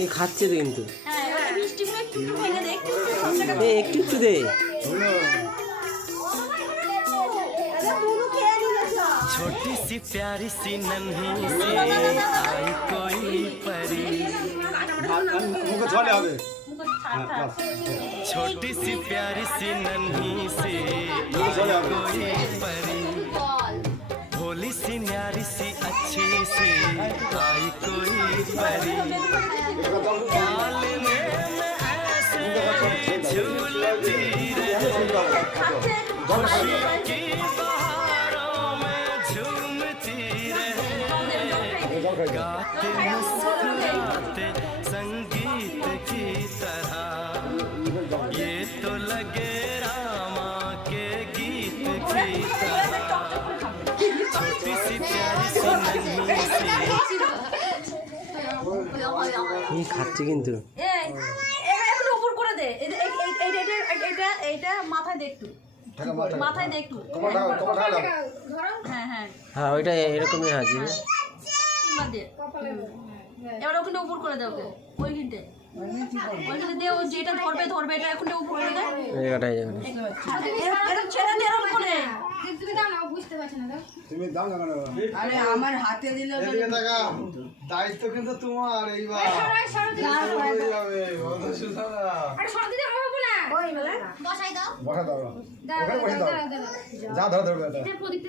এই খাচ্ছে তো কিন্তু একটু একটু দে। छोटी सी प्यारी सी नन्ही सी आई कोई परी, छोटी सी प्यारी सी नन्ही सी आई कोई परी, भोली सी न्यारी सी अच्छी सी आई कोई परी, बाल में ऐसे झूलती रहे, खुशियों की गाते मुस्कुराते संगीत की तरह, ये तो लगे रामा के गीत की तरह, छोटी सी प्यारी सी नन्ही सी। খাচ্ছে কিন্তু উপর করে দে, এইটা মাথায় দে একটু, মাথায় দে একটু। হ্যাঁ হ্যাঁ হ্যাঁ ওইটা এরকমই আছে। এবার ওখানে উপর করে দাও, ওইখানটা ওইখানে দিয়ে ও যেটা ধরবে ধরবে, এটা ওখানে উপর করে দাও। এটাই এটা ছেড়ে দিয়ে এরকম করে তুমি দাও না, বুঝতে পারছ না। তুমি দাও না কেন? আরে আমার হাতে দিলে এদিকে টাকা দায়িত্ব কিন্তু তোমার এইবার যাবে বন্ধু সুধারা। আরে সর দিতে হবে না, ওই বলে বসাই দাও, বসা দাও, দাও ওখানে বসে দাও, দাও দাও যা ধরো ধরো প্রদীপ